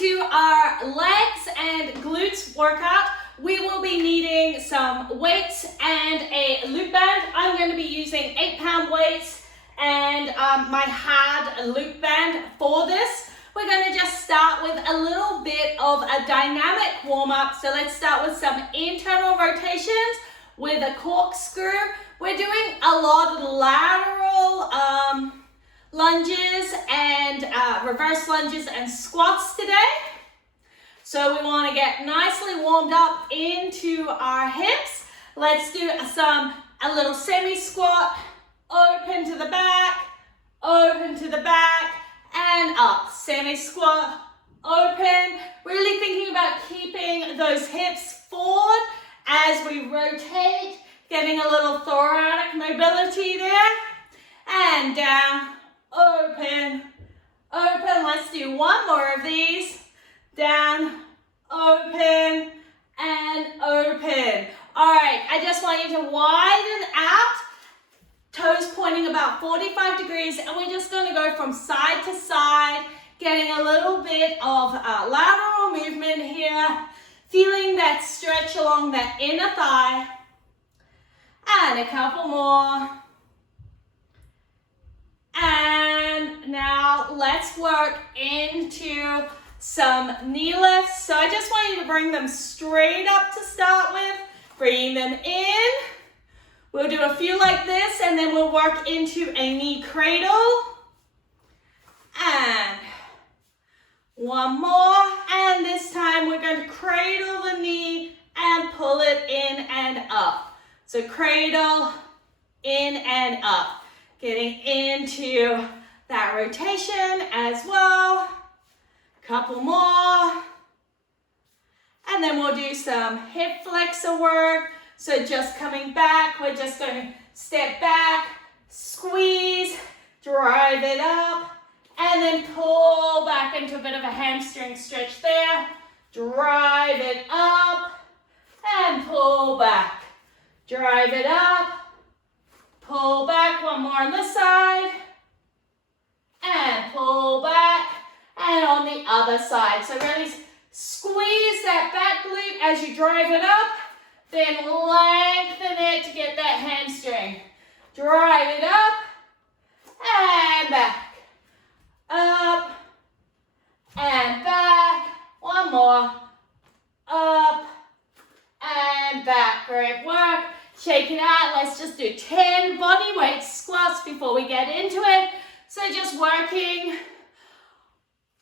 to our legs and glutes workout. We will be needing some weights and a loop band. I'm going to be using 8-pound weights and my hard loop band for this. We're going to just start with a little bit of a dynamic warm-up. So let's start with some internal rotations with a corkscrew. We're doing a lot of lateral lunges and reverse lunges and squats today. So we want to get nicely warmed up into our hips. Let's do a little semi-squat, open to the back, and up. Semi-squat, open. Really thinking about keeping those hips forward as we rotate, getting a little thoracic mobility there. And down, open, open. Let's do one more of these. Down, open, and open. All right, I just want you to widen out, toes pointing about 45 degrees, and we're just going to go from side to side, getting a little bit of lateral movement here, feeling that stretch along that inner thigh, and a couple more. And now let's work into some knee lifts. So I just want you to bring them straight up to start with, bringing them in. We'll do a few like this, and then we'll work into a knee cradle. And one more. And this time we're going to cradle the knee and pull it in and up. So cradle, in and up. Getting into that rotation as well. Couple more. And then we'll do some hip flexor work. So just coming back, we're just going to step back, squeeze, drive it up, and then pull back into a bit of a hamstring stretch there. Drive it up and pull back. Drive it up, pull back. One more on this side. And pull back. And on the other side. So really squeeze that back glute as you drive it up. Then lengthen it to get that hamstring. Drive it up. And back. Up. And back. One more. Up. And back. Great work. Shake it out. Let's just do 10 body weight squats before we get into it. So just working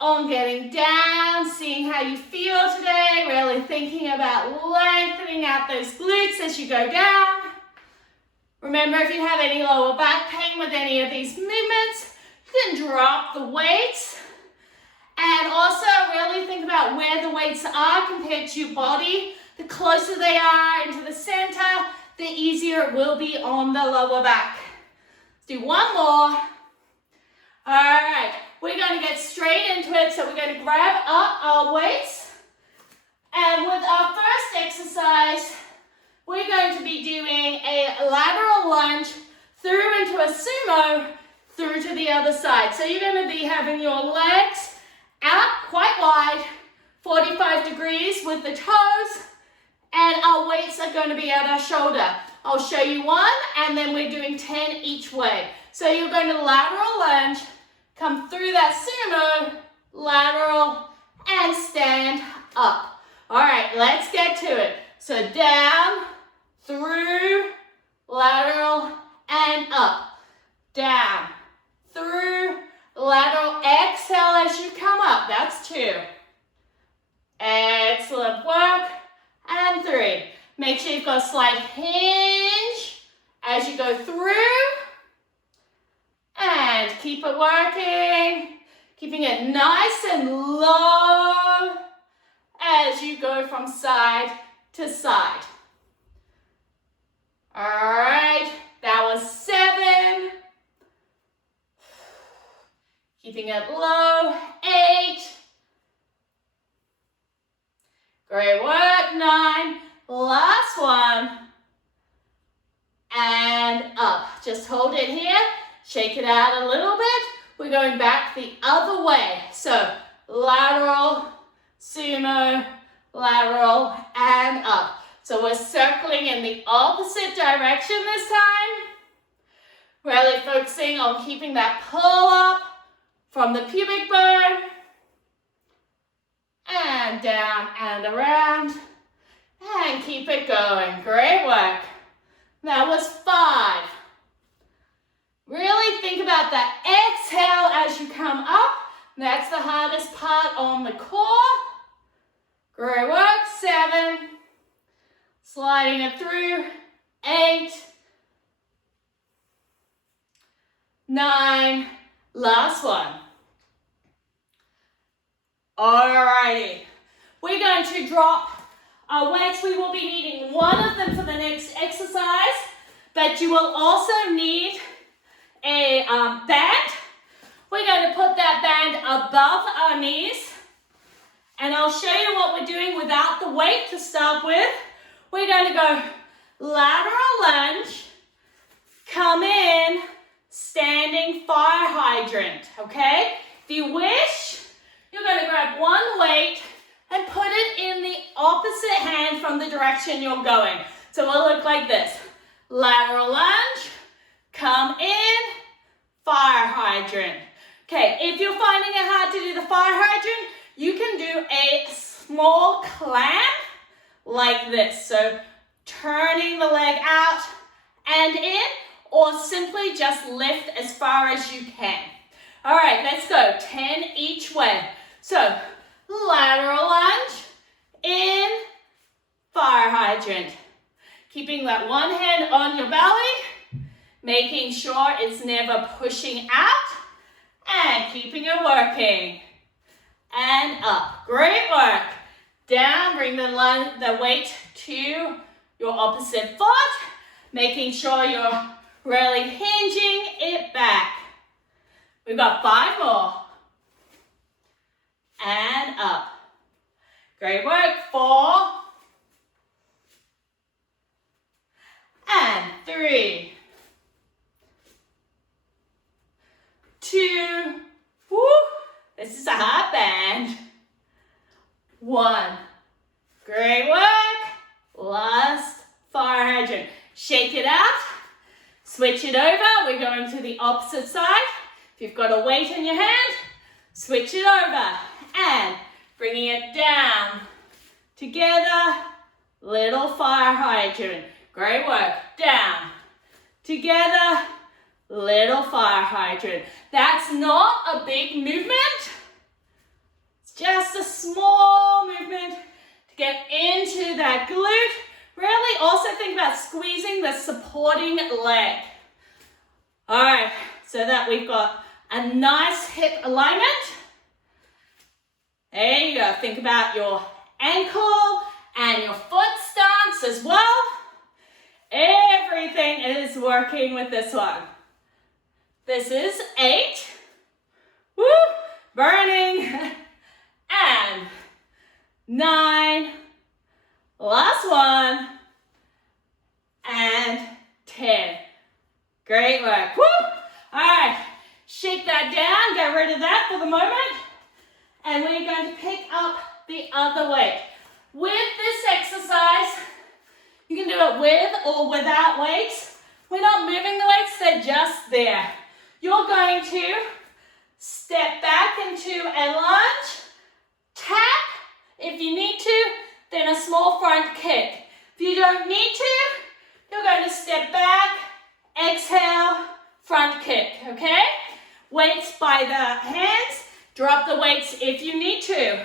on getting down, seeing how you feel today, really thinking about lengthening out those glutes as you go down. Remember, if you have any lower back pain with any of these movements, you can drop the weights. And also really think about where the weights are compared to your body. The closer they are into the center, the easier it will be on the lower back. Let's do one more. All right, we're going to get straight into it. So we're going to grab up our weights. And with our first exercise, we're going to be doing a lateral lunge through into a sumo, through to the other side. So you're going to be having your legs out quite wide, 45 degrees with the toes, and our weights are going to be at our shoulder. I'll show you one, and then we're doing 10 each way. So you're going to lateral lunge, come through that sumo, lateral, and stand up. All right, let's get to it. So down, through, lateral, and up. Down, through, lateral. Exhale as you come up. That's 2. Excellent work. And 3. Make sure you've got a slight hinge as you go through. And keep it working. Keeping it nice and low as you go from side to side. All right, that was 7. Keeping it low, 8. Great work, 9. Last one. And up. Just hold it here. Shake it out a little bit. We're going back the other way. So lateral, sumo, lateral, and up. So we're circling in the opposite direction this time. Really focusing on keeping that pull up from the pubic bone. And down and around. And keep it going. Great work. That was 5. Really think about that exhale as you come up. That's the hardest part on the core. Great work. 7. Sliding it through. 8. 9. Last one. Alrighty. We're going to drop our weights. We will be needing one of them for the next exercise, but you will also need a band. We're going to put that band above our knees, and I'll show you what we're doing without the weight to start with. We're going to go lateral lunge, come in, standing fire hydrant, okay? If you wish, you're going to grab one weight and put it in the opposite hand from the direction you're going. So it'll look like this. Lateral lunge, come in, fire hydrant. Okay, if you're finding it hard to do the fire hydrant, you can do a small clamp like this. So turning the leg out and in, or simply just lift as far as you can. All right, let's go. 10 each way. So lateral lunge, in, fire hydrant. Keeping that one hand on your belly, making sure it's never pushing out, and keeping it working. And up. Great work. Down, bring the weight to your opposite foot, making sure you're really hinging it back. We've got 5 more. And up. Great work. 4. And 3. 2. Woo. This is a hard band. 1. Great work. Last fire hydrant. Shake it out. Switch it over. We're going to the opposite side. If you've got a weight in your hand, switch it over. And bringing it down. Together. Little fire hydrant. Great work. Down. Together. Little fire hydrant. That's not a big movement. It's just a small movement to get into that glute. Really also think about squeezing the supporting leg. All right, so that we've got a nice hip alignment. There you go. Think about your ankle and your foot stance as well. Everything is working with this one. This is 8. Woo! Burning. And 9. Last one. And 10. Great work. Woo! All right. Shake that down. Get rid of that for the moment. And we're going to pick up the other weight. With this exercise, you can do it with or without weights. We're not moving the weights, they're just there. You're going to step back into a lunge, tap if you need to, then a small front kick. If you don't need to, you're going to step back, exhale, front kick, okay? Weights by the hands, drop the weights if you need to.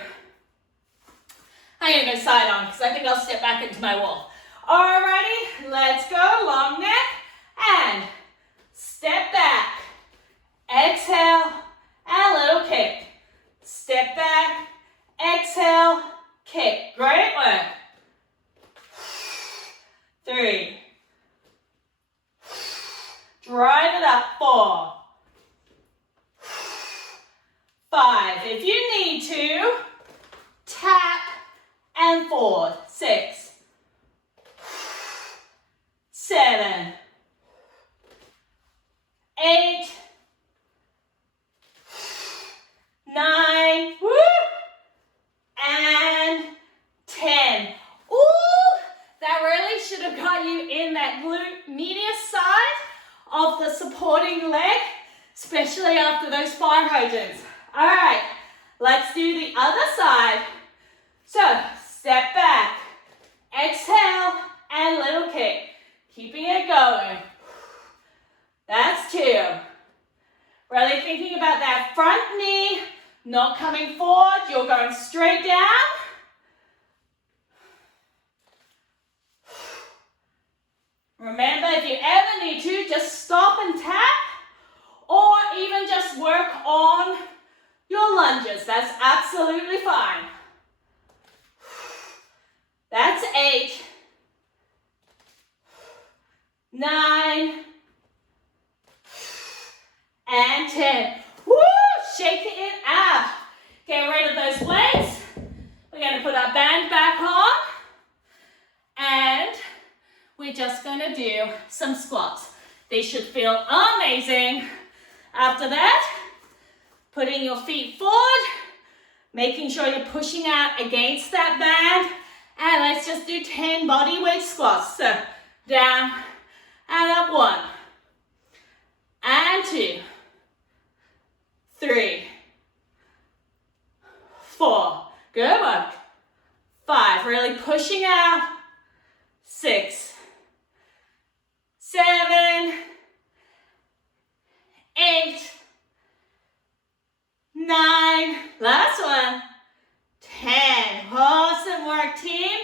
I'm going to go side on because I think I'll step back into my wall. Alrighty, let's go, long neck, and step back. Exhale, and a little kick. Step back, exhale, kick. Great work. 3. Drive it up. 4. 5. If you need to, tap and forward. 6. 7. 8. 9. Woo! that glute medius side of the supporting leg, especially after those fire hydrants. All right, let's do the other side. So, step back, exhale, and little kick. Keeping it going. That's 2. Really thinking about that front knee, not coming forward, you're going straight down. Remember, if you ever need to, just stop and tap, or even just work on your lunges. That's absolutely fine. That's 8, 9, and 10. Woo! Shake it out. Get rid of those weights. We're going to put our band back on. And we're just going to do some squats. They should feel amazing. After that, putting your feet forward, making sure you're pushing out against that band. And let's just do 10 body weight squats. So down and up. 1 and 2, 3, 4. Good work. 5. Really pushing out. 6, 7, 8, 9. Last one. 10. Awesome work, team.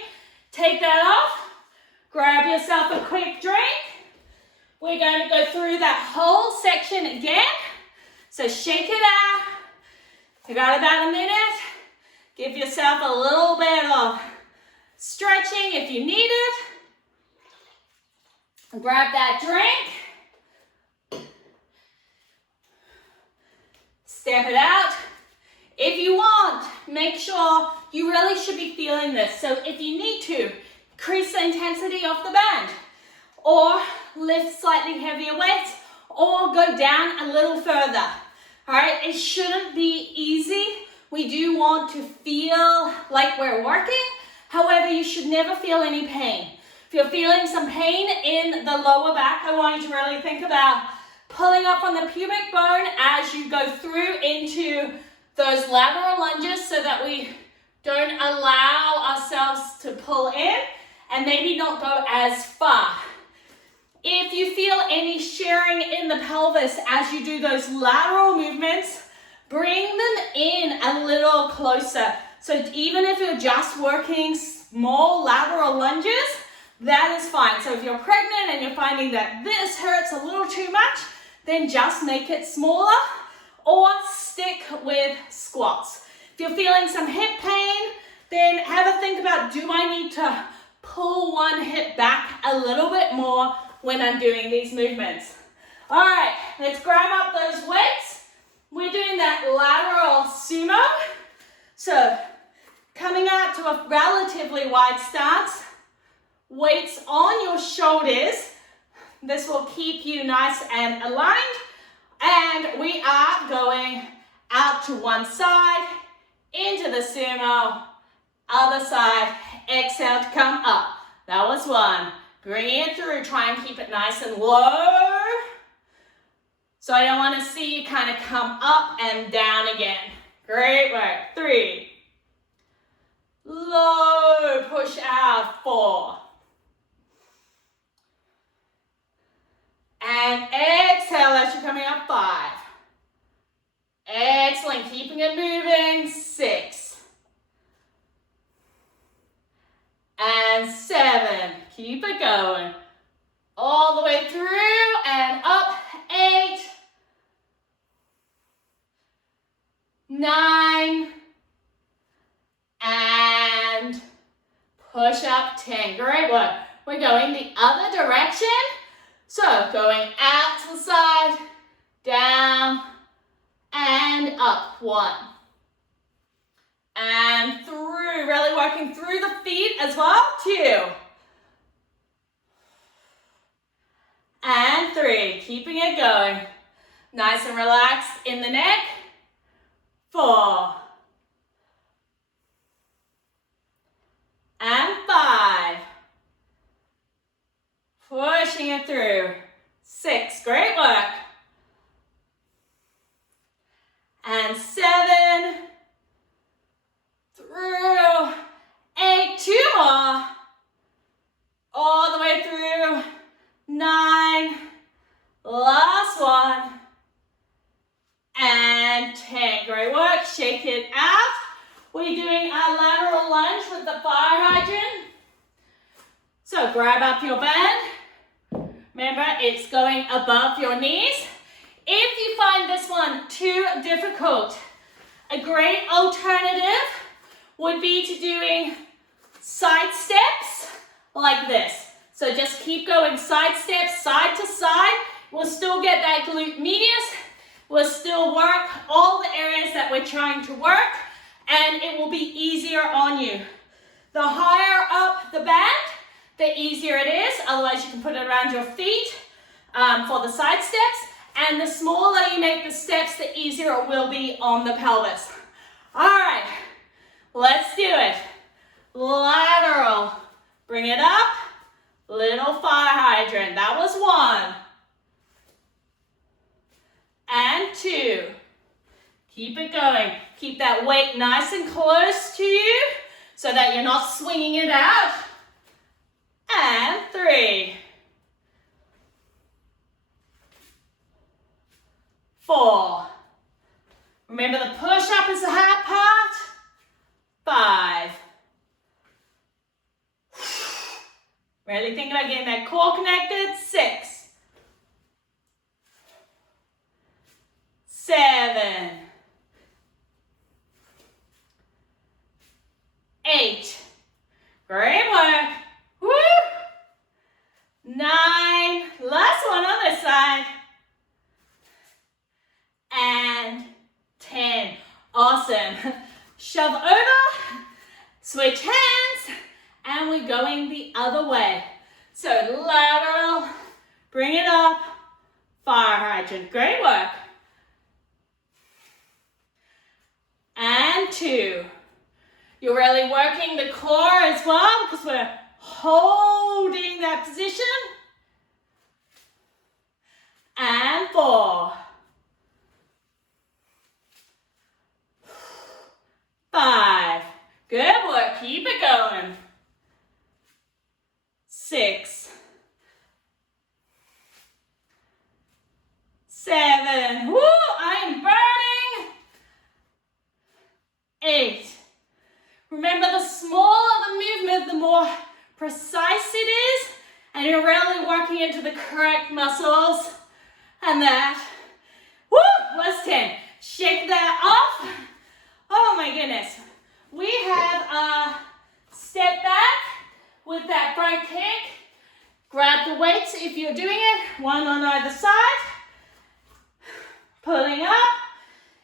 Take that off. Grab yourself a quick drink. We're going to go through that whole section again. So shake it out. You got about a minute. Give yourself a little bit of stretching if you need it. Grab that drink. Step it out. If you want, make sure you really should be feeling this. So if you need to, increase the intensity of the band, or lift slightly heavier weights, or go down a little further. All right, it shouldn't be easy. We do want to feel like we're working. However, you should never feel any pain. If you're feeling some pain in the lower back, I want you to really think about pulling up from the pubic bone as you go through into those lateral lunges so that we don't allow ourselves to pull in and maybe not go as far. If you feel any shearing in the pelvis as you do those lateral movements, bring them in a little closer. So even if you're just working small lateral lunges, that is fine. So if you're pregnant and you're finding that this hurts a little too much, then just make it smaller or stick with squats. If you're feeling some hip pain, then have a think about, do I need to pull one hip back a little bit more when I'm doing these movements? All right, let's grab up those weights. We're doing that lateral sumo. So coming out to a relatively wide stance, weights on your shoulders. This will keep you nice and aligned. And we are going out to one side, into the sumo, other side, exhale to come up. That was 1. Bringing it through, try and keep it nice and low. So I don't want to see you kind of come up and down again. Great work. 3. Low, push out. 4. And exhale as you're coming up. 5. Excellent, keeping it moving. 6. And 7. Keep it going. All the way through and up. 8. 9. And push up. 10. Great work. We're going the other direction. So going out to the side, down, and up. 1. And through, really working through the feet as well. 2. And 3, keeping it going. Nice and relaxed in the neck. 4. And 5. Push it through. 6, great work. And 7, through, 8, 2 more. All the way through, 9, last one. And 10, great work, shake it out. We're doing our lateral lunge with the fire hydrant. So grab up your band. Remember, it's going above your knees. If you find this one too difficult, a great alternative would be to doing side steps like this. So just keep going side steps, side to side. We'll still get that glute medius. We'll still work all the areas that we're trying to work, and it will be easier on you. The higher up the band, the easier it is. Otherwise, you can put it around your feet for the side steps. And the smaller you make the steps, the easier it will be on the pelvis. All right, let's do it. Lateral, bring it up. Little fire hydrant, that was 1. And 2. Keep it going. Keep that weight nice and close to you so that you're not swinging it out. And 3. 4. Remember, the push-up is the hard part. 5. Really think about getting that core connected. 6. 7. 8. Great work. Woo! 9. Last one on this side. And 10. Awesome. Shove over, switch hands, and we're going the other way. So lateral, bring it up, fire hydrant. Great work. And 2. You're really working the core as well because we're holding that position. And 4. 5. Good work. Keep it going. 6. 7. Woo! I'm burning. 8. Remember, the smaller the movement, the more precise it is, and you're really working into the correct muscles. And that. Woo! What's 10? Shake that off. Oh my goodness. We have a step back with that front kick. Grab the weights if you're doing it, 1 on either side. Pulling up.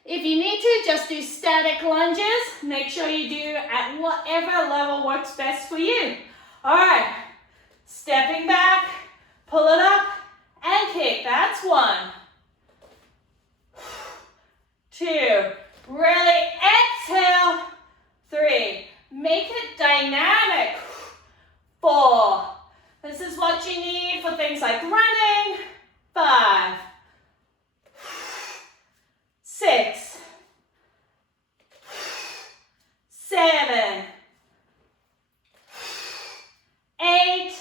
If you need to, just do static lunges. Make sure you do at whatever level works best for you. All right. Stepping back, pull it up, and kick. That's 1. 2. Really exhale. 3. Make it dynamic. 4. This is what you need for things like running. 5. 6. 7. 8.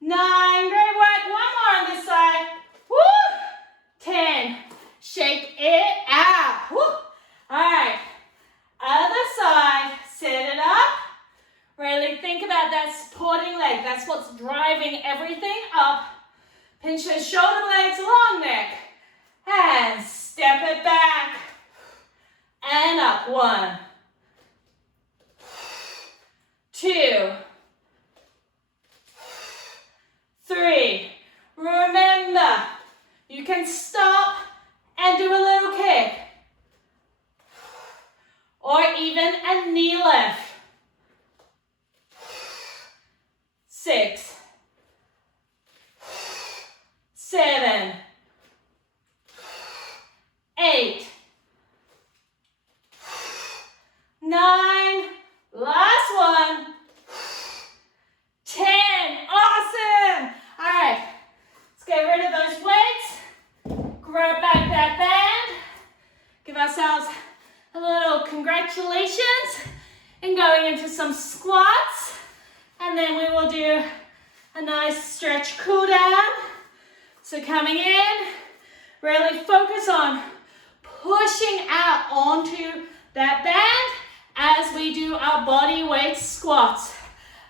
9. Great work. 1 more on this side. Woo! 10. Shake it out. Woo! All right. Other side. Set it up. Really think about that supporting leg. That's what's driving everything up. Pinch those shoulder blades, long neck. And step it back. And up. 1. 2. 3. Remember, you can stop and do a little kick. Or even a knee lift. 6. 7. 8. 9. Last one. 10. ourselves a little congratulations and going into some squats. And then we will do a nice stretch cool down. So coming in, really focus on pushing out onto that band as we do our body weight squats.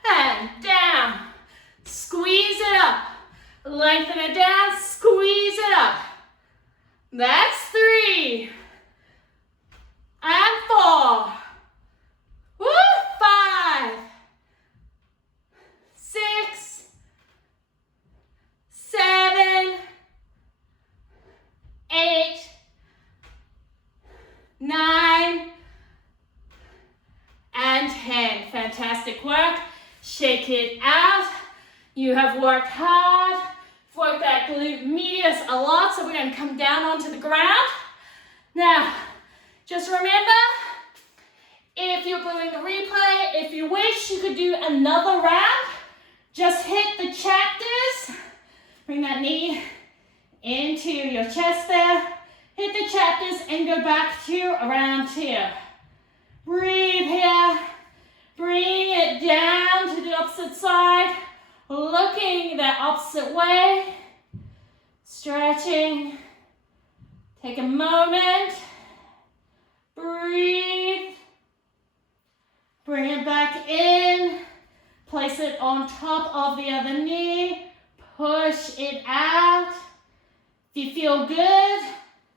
And down, squeeze it up, lengthen it down, squeeze it up. That's 3 and 4. Woo, 5, 6, 7, 8, 9, and 10. Fantastic work. Shake it out. You have worked hard. Work that glute medius a lot, so we're going to come down onto the ground. Now, just remember, if you're doing the replay, if you wish, you could do another round. Just hit the chapters. Bring that knee into your chest there. Hit the chapters and go back to around 2. Breathe here. Bring it down to the opposite side. Looking the opposite way. Stretching. Take a moment. Breathe. Bring it back in. Place it on top of the other knee. Push it out. If you feel good,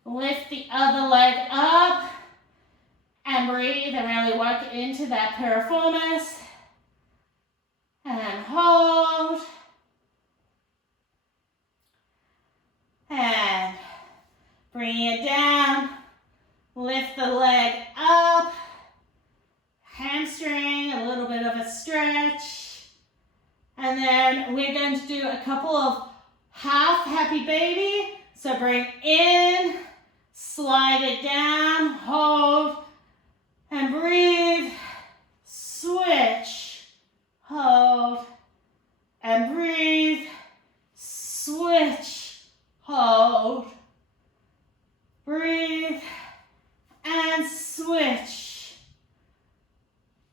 lift the other leg up. And breathe and really work into that piriformis. And hold. And bring it down. Lift the leg up. Hamstring, a little bit of a stretch. And then we're going to do a couple of half happy baby. So bring in, slide it down, hold, and breathe. Switch, hold, and breathe. Switch, hold, breathe, and switch.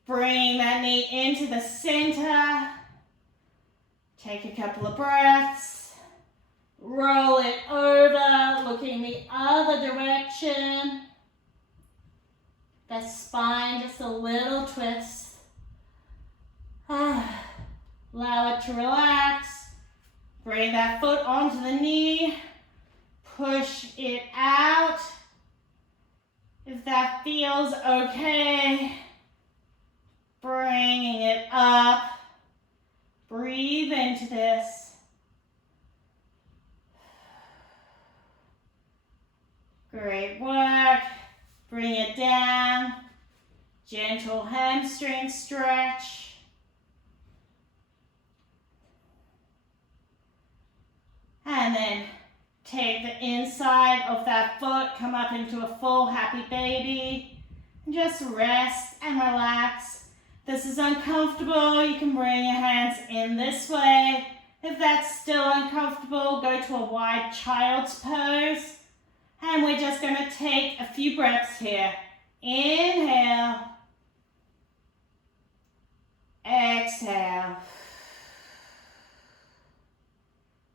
Bring that knee into the center. Take a couple of breaths. Roll it over, looking the other direction. That spine, just a little twist. Allow it to relax. Bring that foot onto the knee. Push it out. If that feels okay, bringing it up. Breathe into this. Great work. Bring it down. Gentle hamstring stretch. And then take the inside of that foot, come up into a full happy baby. And just rest and relax. This is uncomfortable, you can bring your hands in this way. If that's still uncomfortable, go to a wide child's pose. And we're just going to take a few breaths here. Inhale. Exhale.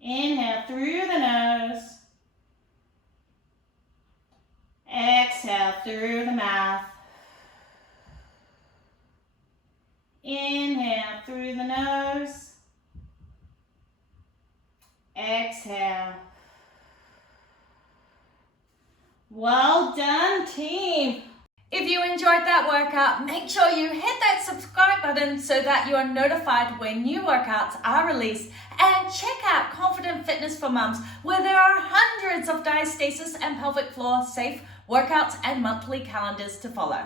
Inhale through the nose. Exhale through the mouth. Inhale through the nose. Exhale. Well done, team. If you enjoyed that workout, make sure you hit that subscribe button so that you are notified when new workouts are released. And check out Confident Fitness for Mums, where there are hundreds of diastasis and pelvic floor safe workouts and monthly calendars to follow.